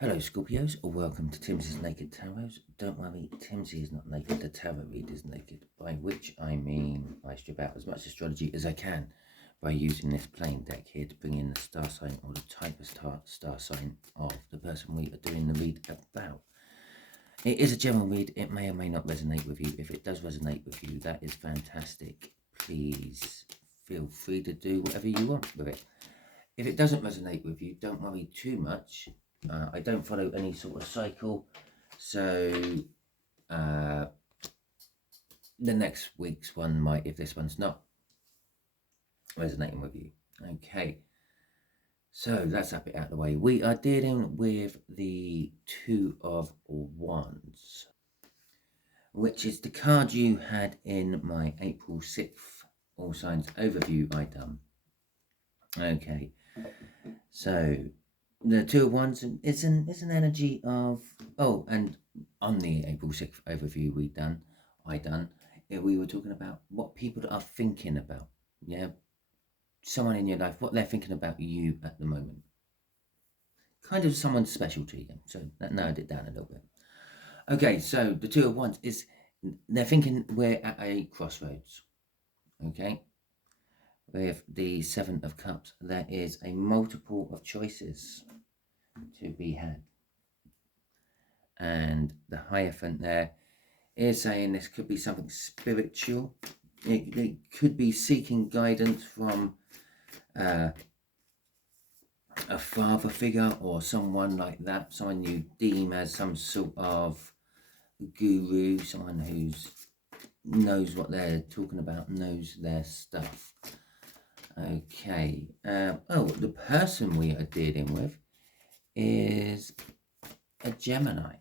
Hello Scorpios, welcome to Timsy Naked Tarot. Don't worry, Timsy is not naked, the tarot reader is naked, by which I mean I strip out as much astrology as I can by using this plain deck here to bring in the star sign or the type of star sign of the person we are doing the read about. It is a general read, it may or may not resonate with you. If it does resonate with you, that is fantastic. Please feel free to do whatever you want with it. If it doesn't resonate with you, don't worry too much. I don't follow any sort of cycle, so the next week's one might, if this one's not resonating with you. Okay, so that's that bit out of the way. We are dealing with the Two of Wands, which is the card you had in my April 6th All Signs overview I done. Okay, so the Two of Wands is an energy of, and on the April 6th overview we were talking about what people are thinking about. Yeah, someone in your life, what they're thinking about you at the moment. Kind of someone special to you. So that narrowed it down a little bit. Okay, so the Two of Wands is, they're thinking we're at a crossroads. Okay, with the Seven of Cups, there is a multiple of choices to be had, and the Hierophant there is saying this could be something spiritual. It could be seeking guidance from a father figure or someone like that, someone you deem as some sort of guru, someone who knows what they're talking about, knows their stuff. Okay, the person we are dealing with is a Gemini.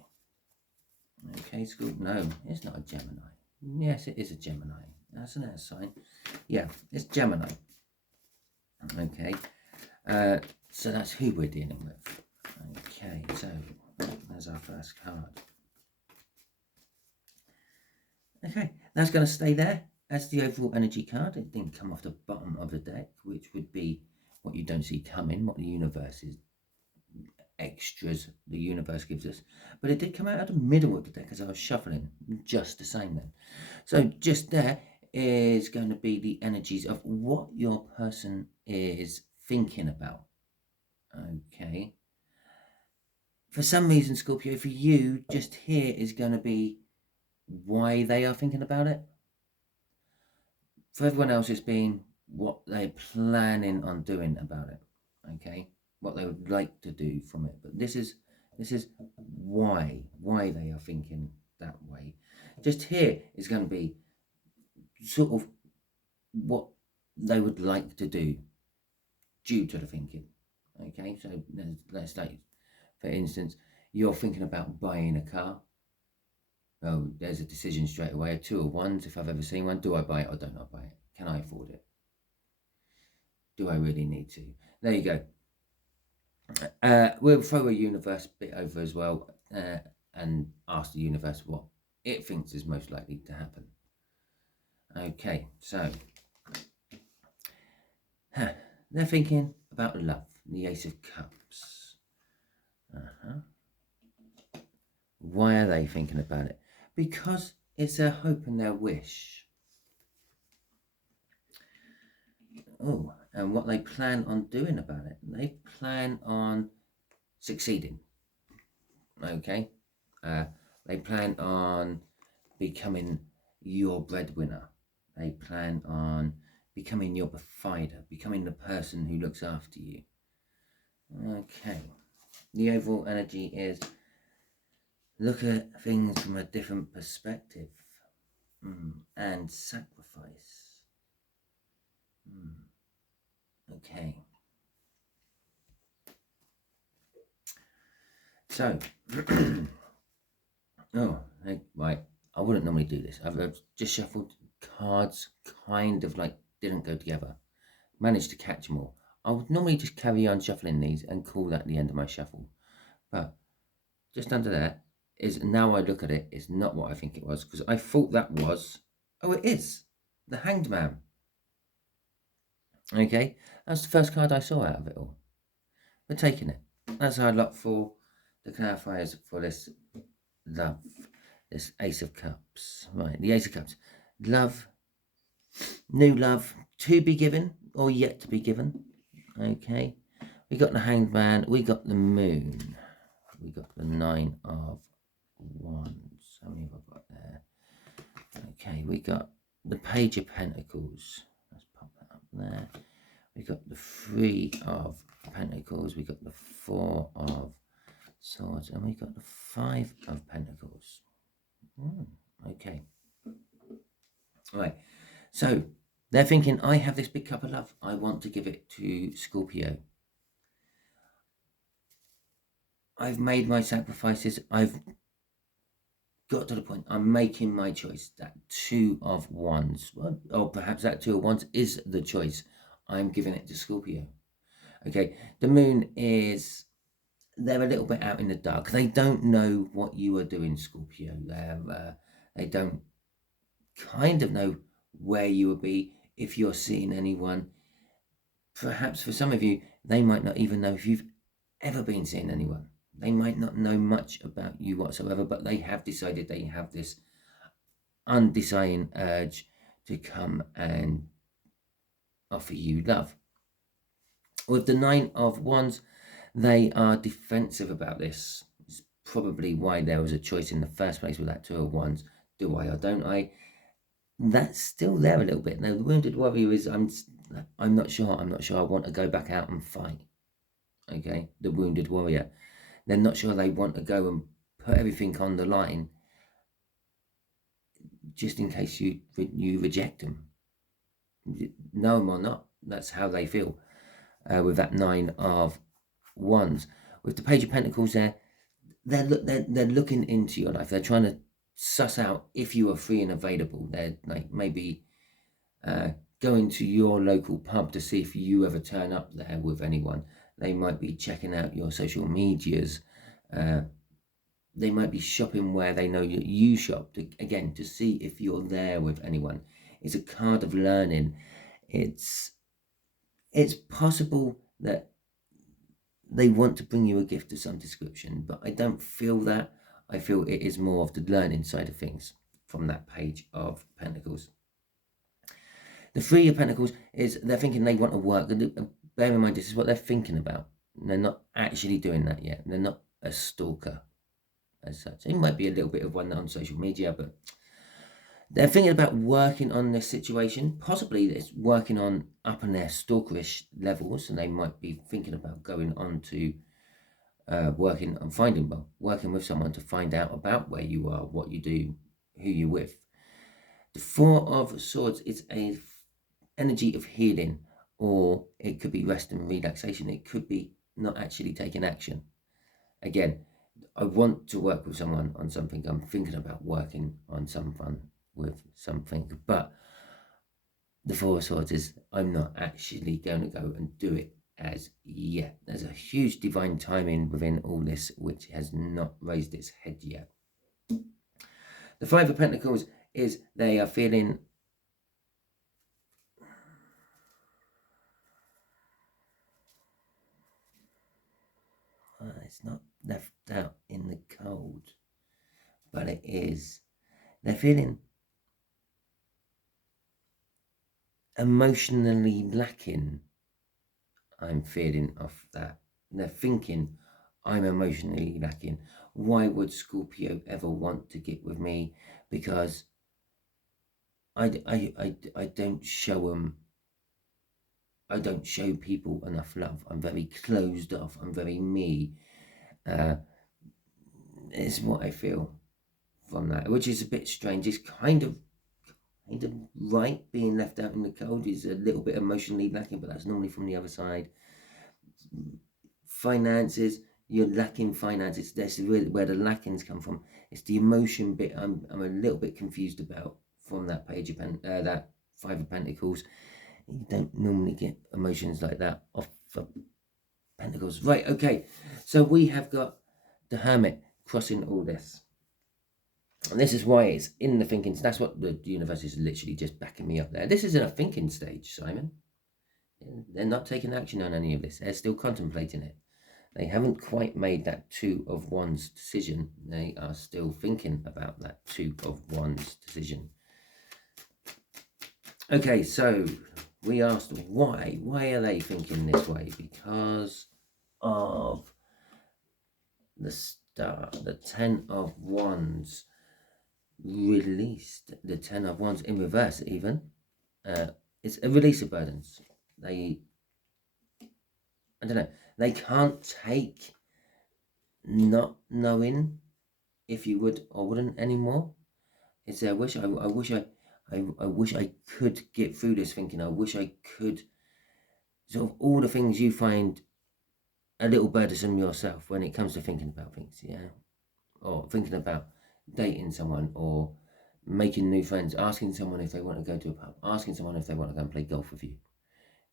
Okay, school. No, it's not a Gemini. Yes, it is a Gemini. That's an air sign. Yeah, it's Gemini. Okay, so that's who we're dealing with. Okay, so there's our first card. Okay, that's going to stay there as the overall energy card. It didn't come off the bottom of the deck, which would be what you don't see coming, what the universe is, extras the universe gives us. But it did come out of the middle of the deck as I was shuffling, just the same then. So just there is going to be the energies of what your person is thinking about. Okay. For some reason, Scorpio, for you, just here is going to be why they are thinking about it. For everyone else, it's been what they're planning on doing about it. Okay, what they would like to do from it. But this is why they are thinking that way. Just here is going to be sort of what they would like to do due to the thinking. Okay, so let's say, for instance, you're thinking about buying a car. Oh, there's a decision straight away. A Two of Wands, if I've ever seen one. Do I buy it or don't I buy it? Can I afford it? Do I really need to? There you go. We'll throw a universe bit over as well and ask the universe what it thinks is most likely to happen. Okay, so they're thinking about love, the Ace of Cups. Why are they thinking about it? Because it's their hope and their wish. Oh, and what they plan on doing about it. They plan on succeeding. Okay, they plan on becoming your breadwinner. They plan on becoming your provider, becoming the person who looks after you. Okay, the overall energy is look at things from a different perspective and sacrifice. Okay. So, right. I wouldn't normally do this. I've just shuffled cards, kind of like didn't go together. Managed to catch them all. I would normally just carry on shuffling these and call that the end of my shuffle. But just under there is, now I look at it, it's not what I think it was, because I thought that was, it is, the Hanged Man. Okay, that's the first card I saw out of it all. We're taking it. That's our lot for the clarifiers for this love, this Ace of Cups. Right, the Ace of Cups. Love, new love to be given or yet to be given. Okay. We got the Hanged Man. We got the Moon. We got the Nine of Wands. How many have I got there? Okay, we got the Page of Pentacles. Let's pop that up there. We got the Three of Pentacles. We got the Four of Swords. And we got the Five of Pentacles. Okay. All right. So they're thinking, I have this big cup of love. I want to give it to Scorpio. I've made my sacrifices. I've got to the point. I'm making my choice. That Two of Wands, or perhaps that Two of Wands is the choice. I'm giving it to Scorpio. Okay. The Moon is, they're a little bit out in the dark. They don't know what you are doing, Scorpio. They don't kind of know where you will be if you're seeing anyone. Perhaps for some of you, they might not even know if you've ever been seeing anyone. They might not know much about you whatsoever, but they have decided they have this undeciding urge to come and offer you love. With the Nine of Wands, they are defensive about this. It's probably why there was a choice in the first place with that Two of Wands. Do I or don't I? That's still there a little bit. Now, the Wounded Warrior is, I'm not sure. I'm not sure I want to go back out and fight. Okay, the Wounded Warrior. They're not sure they want to go and put everything on the line just in case you reject them. Know them or not. That's how they feel with that Nine of Wands. With the Page of Pentacles there, they're looking into your life. They're trying to suss out if you are free and available. They're like maybe going to your local pub to see if you ever turn up there with anyone. They might be checking out your social medias. They might be shopping where they know you shop, again, to see if you're there with anyone. It's a card of learning. It's possible that they want to bring you a gift of some description, but I don't feel that. I feel it is more of the learning side of things from that Page of Pentacles. The Three of Pentacles is they're thinking they want to work. Bear in mind, this is what they're thinking about. They're not actually doing that yet. They're not a stalker as such. It might be a little bit of one on social media, but they're thinking about working on this situation. Possibly it's working on up in their stalkerish levels, and they might be thinking about going on to working with someone to find out about where you are, what you do, who you're with. The Four of Swords is a energy of healing, or it could be rest and relaxation. It could be not actually taking action. Again, I want to work with someone on something. I'm thinking about working on someone with something, but the Four of Swords is I'm not actually going to go and do it as yet. There's a huge divine timing within all this, which has not raised its head yet. The Five of Pentacles is they are feeling it's not left out in the cold, but it is. They're feeling emotionally lacking. I'm feeling off that. They're thinking I'm emotionally lacking. Why would Scorpio ever want to get with me? Because I don't show them. I don't show people enough love. I'm very closed off. I'm very me. It's what I feel from that, which is a bit strange. It's kind of right. Being left out in the cold is a little bit emotionally lacking, but that's normally from the other side. Finances, you're lacking finances. That's really where the lackings come from. It's the emotion bit I'm a little bit confused about from that Page of that Five of Pentacles. You don't normally get emotions like that off of Pentacles. Right, okay. So we have got the Hermit crossing all this. And this is why it's in the thinking. That's what the universe is literally just backing me up there. This is in a thinking stage, Simon. They're not taking action on any of this. They're still contemplating it. They haven't quite made that Two of Wands decision. They are still thinking about that Two of Wands decision. Okay, so we asked why. Why are they thinking this way? Because of the Star, the Ten of Wands released. The Ten of Wands in reverse even. It's a release of burdens. I don't know, they can't take not knowing if you would or wouldn't anymore. It's their wish. I wish I could get through this thinking. I wish I could, sort of all the things you find a little burdensome yourself when it comes to thinking about things, yeah, or thinking about dating someone, or making new friends, asking someone if they want to go to a pub, asking someone if they want to go and play golf with you.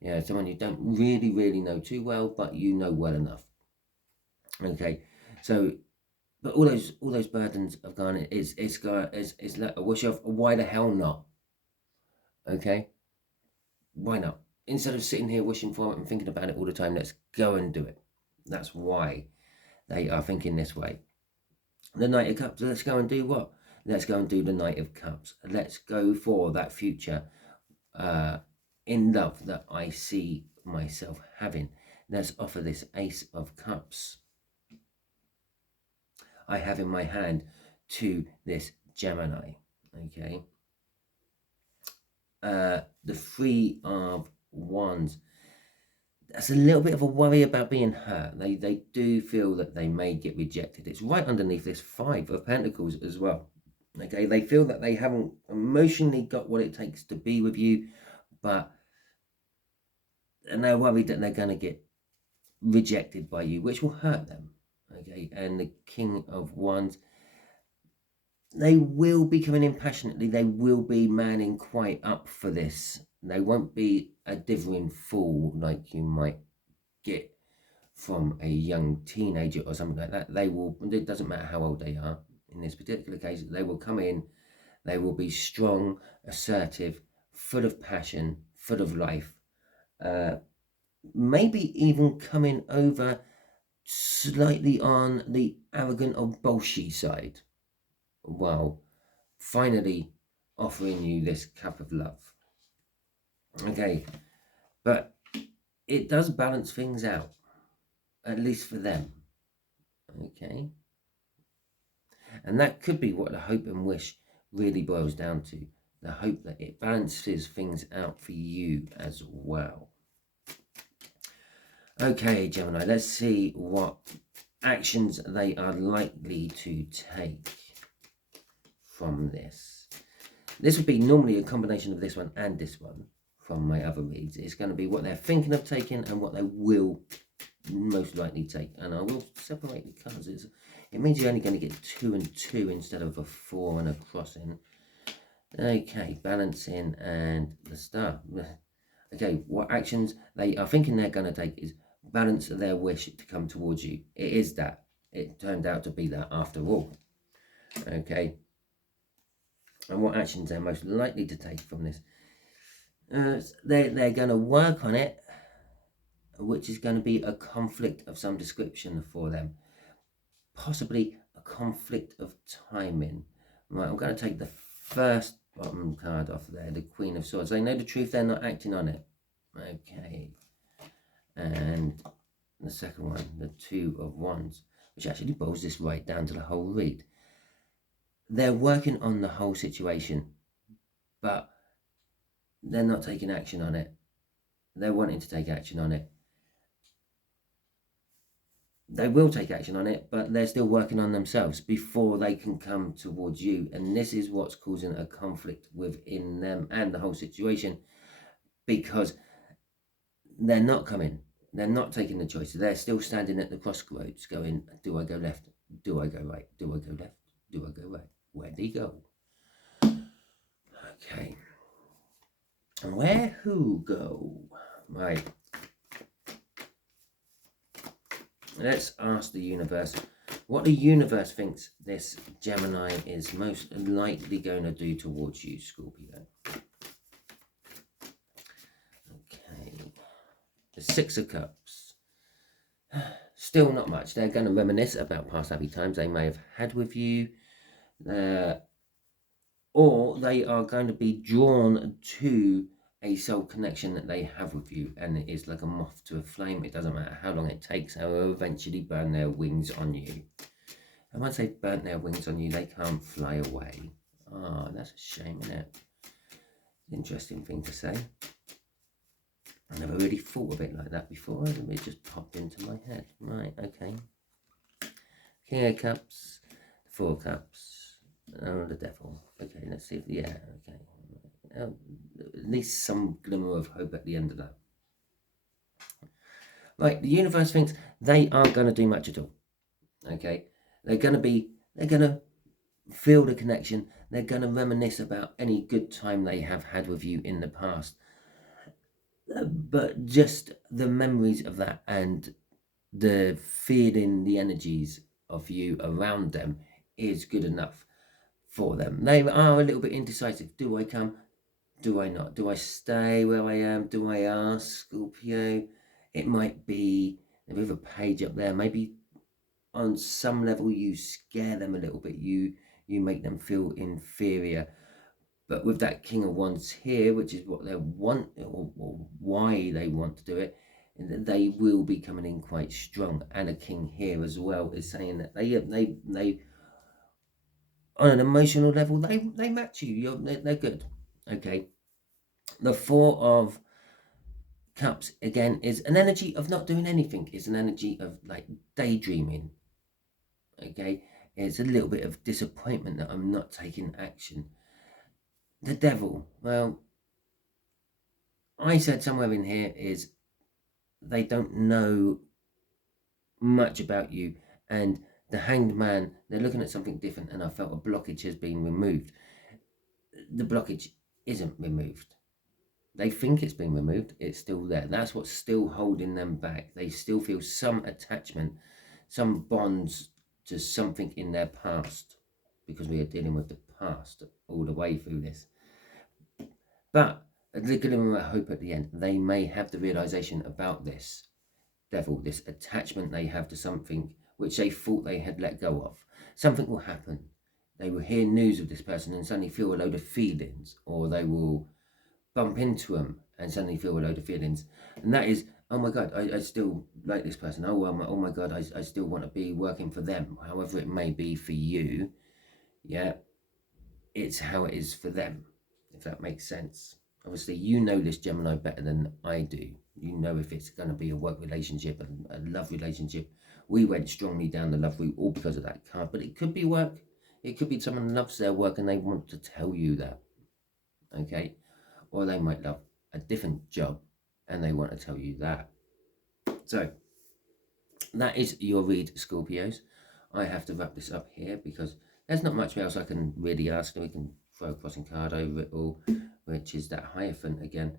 Yeah, someone you don't really know too well, but you know well enough. Okay, so but all those burdens have gone. It's like a wish of why the hell not? Okay, why not? Instead of sitting here wishing for it and thinking about it all the time, let's go and do it. That's why they are thinking this way. The Knight of Cups. Let's go and do what? Let's go and do the Knight of Cups. Let's go for that future in love that I see myself having. Let's offer this Ace of Cups I have in my hand to this Gemini. Okay. The Three of Wands. That's a little bit of a worry about being hurt. They do feel that they may get rejected. It's right underneath this Five of Pentacles as well. Okay, they feel that they haven't emotionally got what it takes to be with you, and they're worried that they're going to get rejected by you, which will hurt them. Okay, and the King of Wands, they will be coming in passionately. They will be manning quite up for this. They won't be a dithering fool like you might get from a young teenager or something like that. They will, it doesn't matter how old they are, in this particular case, they will come in, they will be strong, assertive, full of passion, full of life, maybe even coming over slightly on the arrogant or bolshy side, while finally offering you this cup of love. Okay, but it does balance things out, at least for them. Okay, and that could be what the hope and wish really boils down to, the hope that it balances things out for you as well. Okay, Gemini, let's see what actions they are likely to take from this. This would be normally a combination of this one and this one from my other reads. It's going to be what they're thinking of taking and what they will most likely take. And I will separate the colours. It means you're only going to get 2 and 2 instead of a 4 and a crossing. Okay, balancing and the Star. Okay, what actions they are thinking they're going to take is balance their wish to come towards you. It is that. It turned out to be that after all. Okay. And what actions they're most likely to take from this. They're going to work on it, which is going to be a conflict of some description for them. Possibly a conflict of timing. Right, I'm going to take the first bottom card off there, the Queen of Swords. They know the truth, they're not acting on it. Okay. And the second one, the Two of Wands, which actually boils this right down to the whole read. They're working on the whole situation, but they're not taking action on it. They're wanting to take action on it. They will take action on it, but they're still working on themselves before they can come towards you. And this is what's causing a conflict within them and the whole situation, because they're not coming. They're not taking the choice. They're still standing at the crossroads going, do I go left? Do I go right? Do I go left? Do I go right? Where do you go? Okay. And where who go? Right. Let's ask the universe what the universe thinks this Gemini is most likely going to do towards you, Scorpio. Okay. The Six of Cups. still not much. They're going to reminisce about past happy times they may have had with you, or they are going to be drawn to a soul connection that they have with you, and it is like a moth to a flame. It doesn't matter how long it takes, they will eventually burn their wings on you. And once they've burnt their wings on you, they can't fly away. Oh, that's a shame, isn't it? Interesting thing to say. I never really thought of it like that before. It just popped into my head. Right, okay. King of Cups, Four of Cups, oh, the Devil. Okay, let's see. Yeah, okay. At least some glimmer of hope at the end of that. Right, the universe thinks they aren't going to do much at all. Okay, they're going to feel the connection. They're going to reminisce about any good time they have had with you in the past. But just the memories of that and the feeling, the energies of you around them is good enough for them. They are a little bit indecisive. Do I come? Do I not? Do I stay where I am? Do I ask, Scorpio? It might be the River Page up there. Maybe on some level you scare them a little bit. You make them feel inferior. But with that King of Wands here, which is what they want, or why they want to do it, they will be coming in quite strong. And a King here as well is saying that they on an emotional level, they match you. They're good. Okay. The Four of Cups again is an energy of not doing anything. It's an energy of like daydreaming. Okay. It's a little bit of disappointment that I'm not taking action. The Devil, well, I said somewhere in here is they don't know much about you, and the Hanged Man, they're looking at something different, and I felt a blockage has been removed. The blockage isn't removed. They think it's been removed. It's still there. That's what's still holding them back. They still feel some attachment, some bonds to something in their past, because we are dealing with the past all the way through this. But the glimmer of hope at the end, they may have the realization about this Devil, this attachment they have to something which they thought they had let go of. Something will happen. They will hear news of this person and suddenly feel a load of feelings, or they will bump into them and suddenly feel a load of feelings. And that is, oh my God, I still like this person. Oh my God, I still want to be working for them. However it may be for you, yeah, it's how it is for them, if that makes sense. Obviously, you know this, Gemini, better than I do. You know if it's going to be a work relationship, a love relationship. We went strongly down the love route all because of that card, but it could be work. It could be someone loves their work and they want to tell you that, okay? Or they might love a different job and they want to tell you that. So, that is your read, Scorpios. I have to wrap this up here because there's not much else I can really ask. We can throw a crossing card over it all, which is that Hierophant again.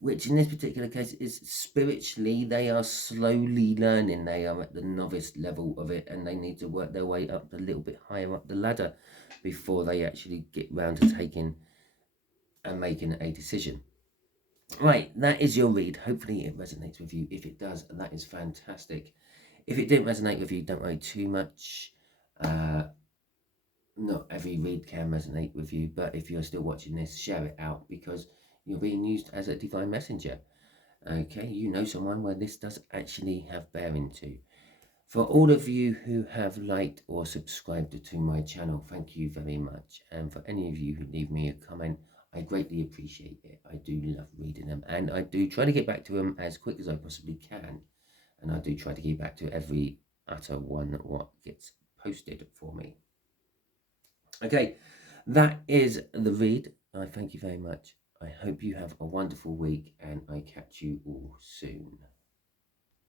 Which in this particular case is spiritually, they are slowly learning. They are at the novice level of it, and they need to work their way up a little bit higher up the ladder before they actually get round to taking and making a decision. Right, that is your read. Hopefully it resonates with you. If it does, that is fantastic. If it didn't resonate with you, don't worry too much. Not every read can resonate with you, but if you're still watching this, share it out because you're being used as a divine messenger. Okay, you know someone where this does actually have bearing to. For all of you who have liked or subscribed to my channel, thank you very much. And for any of you who leave me a comment, I greatly appreciate it. I do love reading them, and I do try to get back to them as quick as I possibly can. And I do try to get back to every utter one what gets posted for me. Okay, that is the read. I thank you very much. I hope you have a wonderful week, and I catch you all soon.